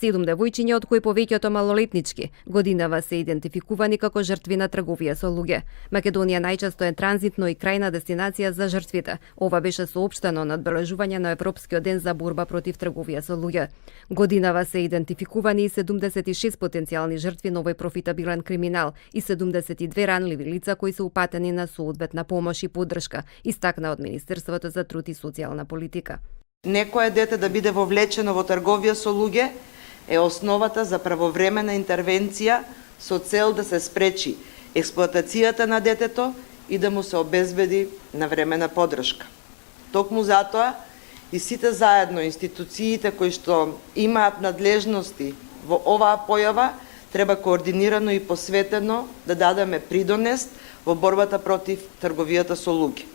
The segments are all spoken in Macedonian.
7 девојчиња, од кои повеќето малолетнички, годинава се идентификувани како жртви на трговија со луѓе. Македонија најчесто е транзитно и крајна дестинација за жртвите. Ова беше соопштено на одбележување на Европскиот ден за борба против трговија со луѓе. Годинава се идентификувани и 76 потенцијални жртви на овој профитабилен криминал и 72 ранливи лица кои се упатени на соодветна помош и поддршка, истакна од Министерството за труд и социјална политика. Некое дете да биде вовлечено во трговија со луѓе е основата за правовремена интервенција со цел да се спречи експлоатацијата на детето и да му се обезбеди навремена поддршка. Токму затоа и сите заедно институциите кои што имаат надлежности во оваа појава треба координирано и посветено да дадеме придонес во борбата против трговијата со луѓе.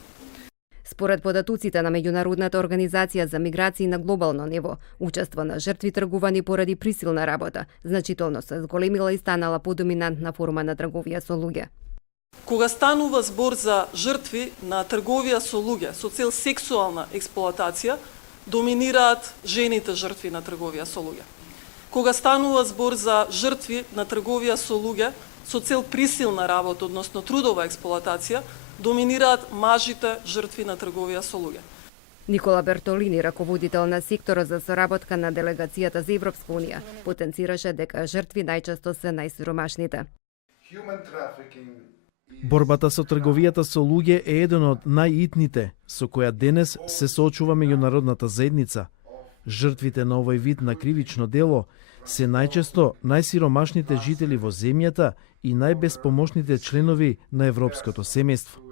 Според податоците на Меѓународната организација за миграции на глобално ниво, учество на жртви тргувани поради присилна работа значително се зголемила и станала подоминантна форма на трговија со луѓе. Кога станува збор за жртви на трговија со луѓе со цел сексуална експлоатација, доминираат жените жртви на трговија со луѓе. Кога станува збор за жртви на трговија со луѓе со цел присилна работа, односно трудова експлоатација, доминираат мажите жртви на трговија со луѓе. Никола Бертолини, раководител на секторот за соработка на делегацијата за Европска унија, потенцираше дека жртви најчесто се најсиромашните. Борбата со трговијата со луѓе е еден од најитните со која денес се соочува меѓународната заедница. Жртвите на овој вид на кривично дело се најчесто најсиромашните жители во земјата и најбеспомошните членови на европското семејство.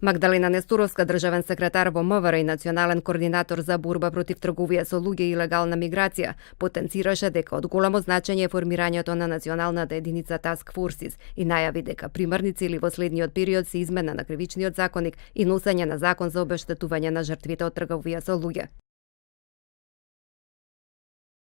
Магдалена Несторовска, државен секретар во МВР и национален координатор за борба против трговија со луѓе и легална миграција, потенцираше дека од големо значење е формирањето на националната единица Task Forces и најави дека примарни цели во следниот период се измена на кривичниот законник и носење на закон за обештетување на жртвите од трговија со луѓе.